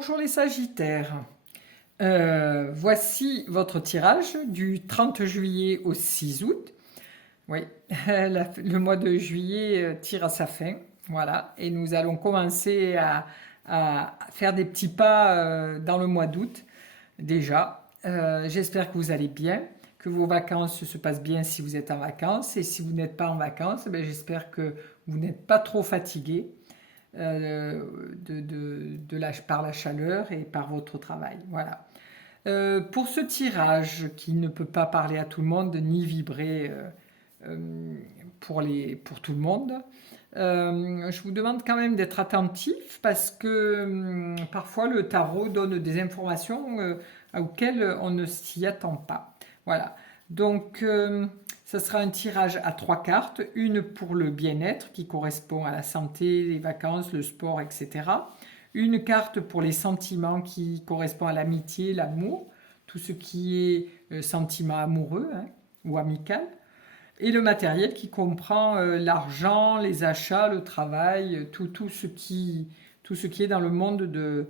Bonjour les Sagittaires. Voici votre tirage du 30 juillet au 6 août. Oui, le mois de juillet tire à sa fin. Voilà, et nous allons commencer à faire des petits pas dans le mois d'août déjà. J'espère que vous allez bien, que vos vacances se passent bien si vous êtes en vacances. Et si vous n'êtes pas en vacances, j'espère que vous n'êtes pas trop fatigué par la chaleur et par votre travail. Voilà. Pour ce tirage qui ne peut pas parler à tout le monde ni vibrer pour tout le monde, je vous demande quand même d'être attentif parce que parfois le tarot donne des informations auxquelles on ne s'y attend pas. Voilà. Donc, ça sera un tirage à 3 cartes, une pour le bien-être qui correspond à la santé, les vacances, le sport, etc. Une carte pour les sentiments qui correspond à l'amitié, l'amour, tout ce qui est sentiment amoureux ou amical. Et le matériel qui comprend l'argent, les achats, le travail, tout ce qui est dans le monde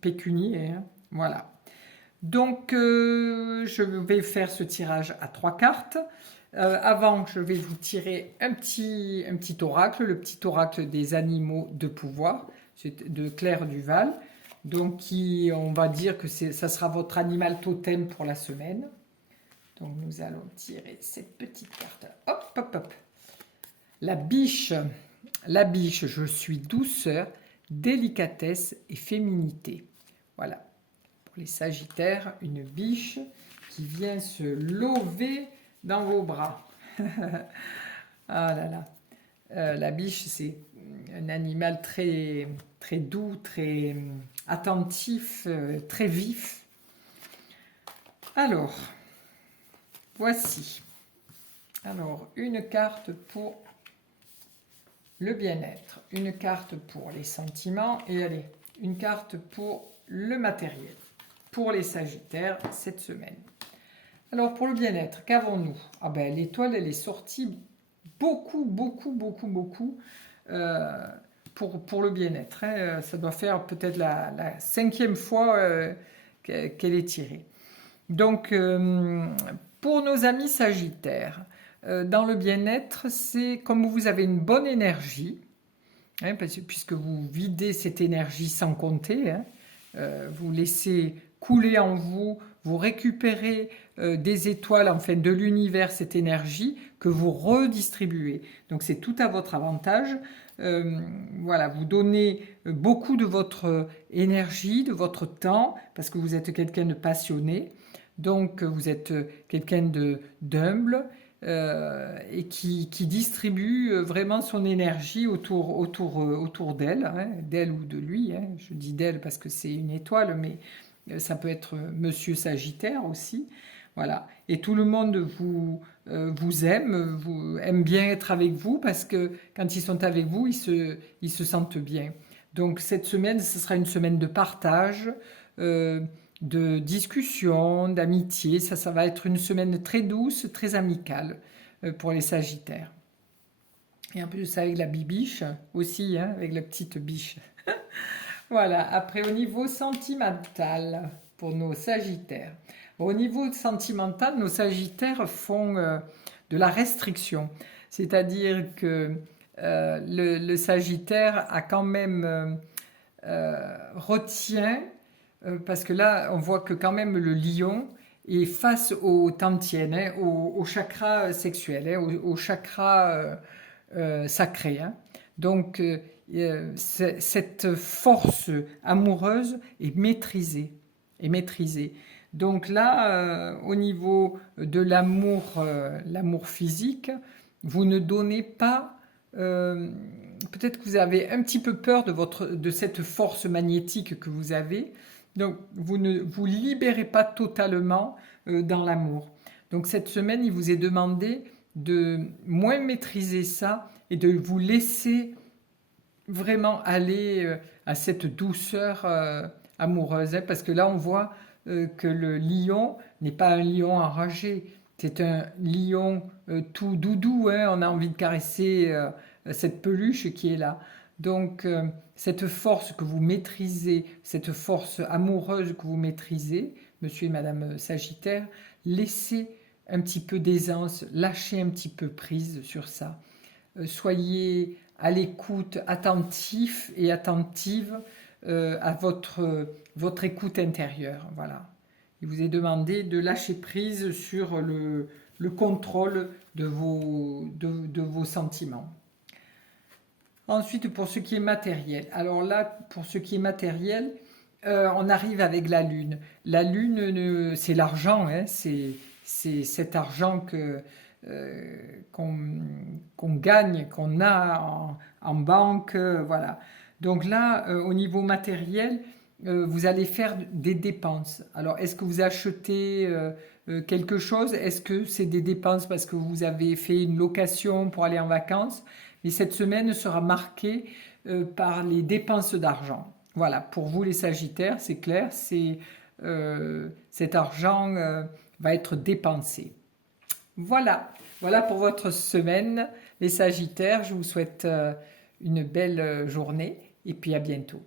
pécunier. Voilà. Donc, je vais faire ce tirage à 3 cartes. Avant, je vais vous tirer un petit oracle, le petit oracle des animaux de pouvoir, de Claire Duval. Donc, on va dire que ça sera votre animal totem pour la semaine. Donc, nous allons tirer cette petite carte. Hop, hop, hop. La biche. La biche, je suis douceur, délicatesse et féminité. Voilà. Les Sagittaires, une biche qui vient se lever dans vos bras. Ah là là. La biche, c'est un animal très, très doux, très attentif, très vif. Alors, voici. Alors, une carte pour le bien-être, une carte pour les sentiments et allez, une carte pour le matériel. Pour les Sagittaires cette semaine. Alors pour le bien-être, qu'avons-nous? L'étoile, elle est sortie beaucoup pour le bien-être. Ça doit faire peut-être la 5e fois qu'elle est tirée. Donc pour nos amis Sagittaires, dans le bien-être, c'est comme vous avez une bonne énergie, puisque vous videz cette énergie sans compter, vous laissez couler en vous, vous récupérez des étoiles, enfin de l'univers, cette énergie que vous redistribuez. Donc c'est tout à votre avantage. Voilà, vous donnez beaucoup de votre énergie, de votre temps, parce que vous êtes quelqu'un de passionné. Donc vous êtes quelqu'un d'humble et qui distribue vraiment son énergie autour d'elle, d'elle ou de lui. Je dis d'elle parce que c'est une étoile, mais ça peut être Monsieur Sagittaire aussi. Voilà. Et tout le monde vous aime bien être avec vous parce que quand ils sont avec vous, ils se sentent bien. Donc cette semaine, ce sera une semaine de partage, de discussion, d'amitié. Ça va être une semaine très douce, très amicale pour les Sagittaires. Et en plus, avec la bibiche aussi, avec la petite biche. Voilà, après au niveau sentimental, pour nos Sagittaires. Au niveau sentimental, nos Sagittaires font de la restriction. C'est-à-dire que le Sagittaire a quand même retient, parce que là, on voit que quand même le lion est face au Tantien, au chakra sexuel, au chakra sacré. Donc, cette force amoureuse est maîtrisée. Donc là, au niveau de l'amour physique, vous ne donnez pas. Peut-être que vous avez un petit peu peur de cette force magnétique que vous avez. Donc vous ne vous libérez pas totalement dans l'amour. Donc cette semaine, il vous est demandé de moins maîtriser ça et de vous laisser vraiment aller à cette douceur amoureuse. Parce que là, on voit que le lion n'est pas un lion enragé. C'est un lion tout doudou. On a envie de caresser cette peluche qui est là. Donc, cette force que vous maîtrisez, cette force amoureuse que vous maîtrisez, monsieur et madame Sagittaire, laissez un petit peu d'aisance, lâchez un petit peu prise sur ça. Soyez à l'écoute, attentif et attentive à votre écoute intérieure. Voilà. Il vous est demandé de lâcher prise sur le contrôle de vos sentiments. Ensuite, pour ce qui est matériel. Alors là, pour ce qui est matériel, on arrive avec la Lune. La Lune, c'est l'argent, hein, c'est cet argent qu'on gagne, qu'on a en banque, voilà. Donc là, au niveau matériel, vous allez faire des dépenses. Alors, est-ce que vous achetez quelque chose? Est-ce que c'est des dépenses parce que vous avez fait une location pour aller en vacances? Mais cette semaine sera marquée par les dépenses d'argent. Voilà, pour vous les Sagittaires, c'est clair, cet argent va être dépensé. Voilà, voilà pour votre semaine, les Sagittaires. Je vous souhaite une belle journée et puis à bientôt.